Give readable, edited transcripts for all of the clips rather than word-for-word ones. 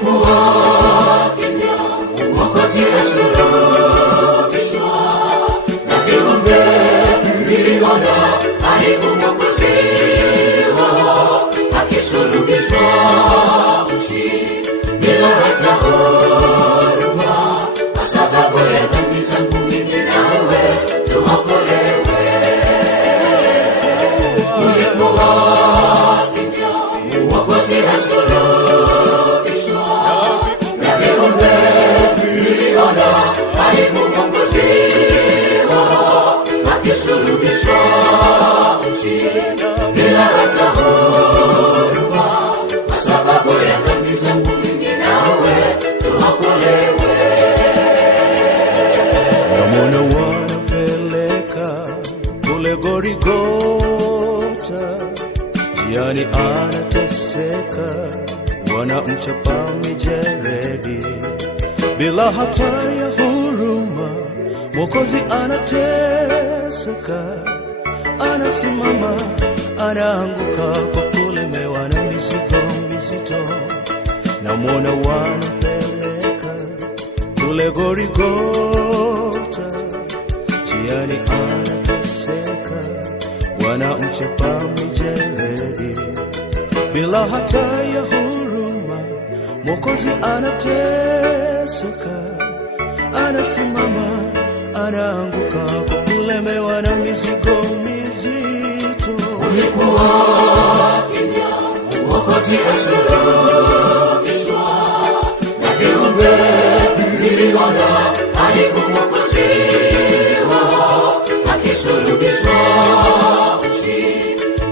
Ulikuwa kimya, Mwokozi asulubishwa, na viumbe viliona aibu Mwokozi wao akisulubishwa uchi bila hata huruma, kwa sababu ya dhambi zangu mimi nawe tuokolewe. Ulikuwa kimya, Mwokozi asulubishwa, na viumbe viliona aibu Mwokozi wao akisulubishwa uchi bila hata huruma, kwa sababu ya dhambi zangu mimi nawe tuokolewe. Namwona wanapeleka kule Golgotha, njiani anateseka, wanamchapa mijeledi bila hata ya huruma. Mwokozi anateseka, anasimama, anaanguka kwa kulemewa na mizigo mizito. Namwona wanapeleka kule Golgotha, njiani anateseka, wanamchapa mijeledi bila hata ya huruma. Mwokozi anateseka, anasimama, anaanguka kwa kulemewa na mizigo mizito. Ulikuwa kimya, Mwokozi asulubishwa, na viumbe viliona aibu Mwokozi wao akisulubishwa uchi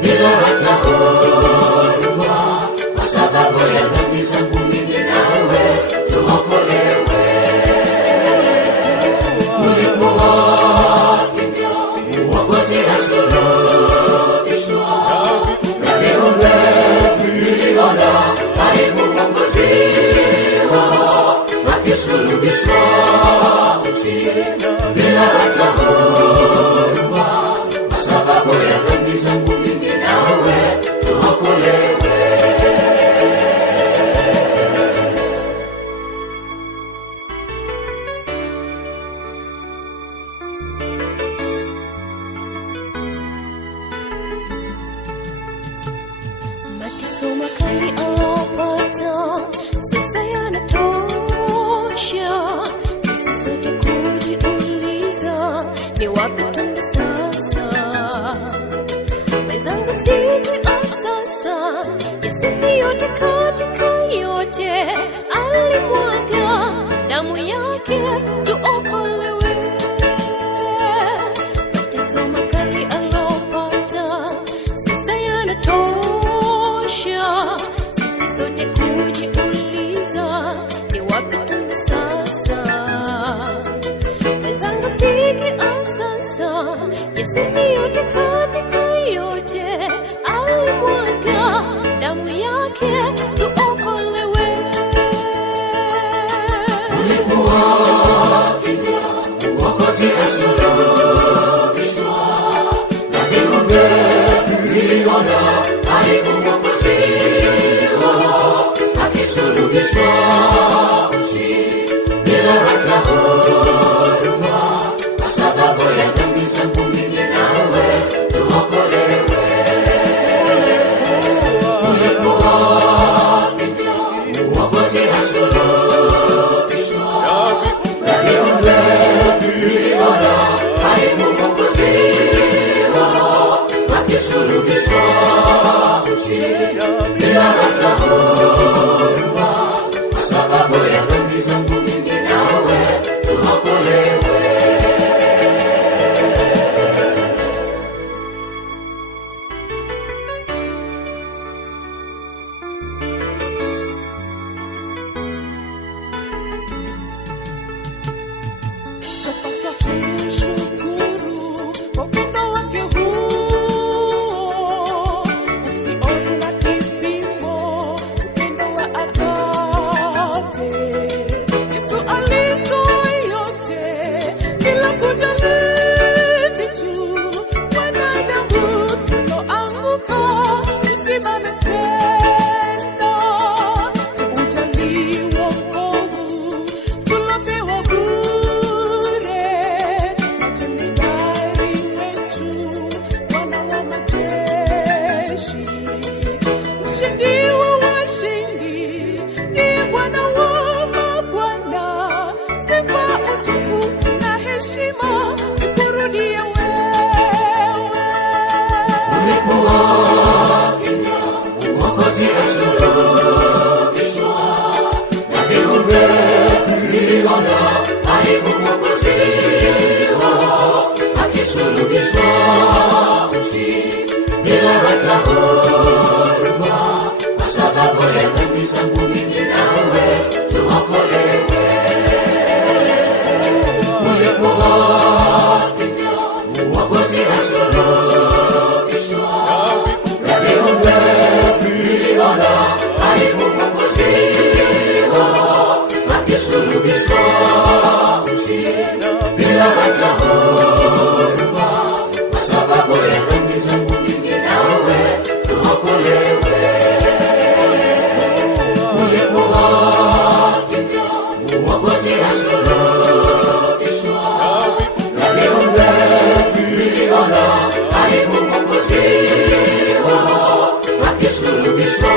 bila hata huruma, kwa sababu ya dhambi zangu mimi nawe tuokolewe. Ulikuwa kimya, Mwokozi asulubishwa, na viumbe viliona aibu Mwokozi wao akisulubishwa uchi bila hata huruma, kwa sababu ya dhambi zangu mimi nawe tuokolewe. Mateso makali alopata sasa yanatosha, sisi sote kujiuliza ni wapi twende sasa. Mwenzangu sikia sasa, Yesu ni yote katika yote, alimwaga damu yake tuokolewe. Mateso makali alopata sasa yanatosha, sisi sote kujiuliza ni wapi twende sasa. Mwenzangu sikia sasa, Yesu ni yote katika yote, alimwaga damu yake tuokolewe. Ulikuwa kimya, Mwokozi asulubishwa, na viumbe viliona aibu Mwokozi wao akisulubishwa uchi bila hata huruma, kwa sababu ya dhambi zangu mimi nawe tuokolewe. Ulikuwa kimya, Mwokozi asulubishwa, na viumbe viliona aibu Mwokozi wao akisulubishwa uchi bila hata huruma, kwa sababu ya dhambi zangu mimi nawe tuokolewe. Tunapaswa kushukuru kwa upendo wake huo usiona na kipimo, upendo wa agape. Yesu alitoa yote bila kujali jitu, wanadamu tuloanguka tusimame tena, tujaliwe zangu mimi nawe tuokolewe. Ulikuwa kimya, uongozi asulubishwa, na viumbe viliona aibu kukusiwa, akisulubishwa bila hata huruma, kwa sababu ya dhambi zangu mimi nawe tuokolewe. Ulikuwa kimya, uongozi asulubishwa, na viumbe viliona aibu kukusiwa, akisulubishwa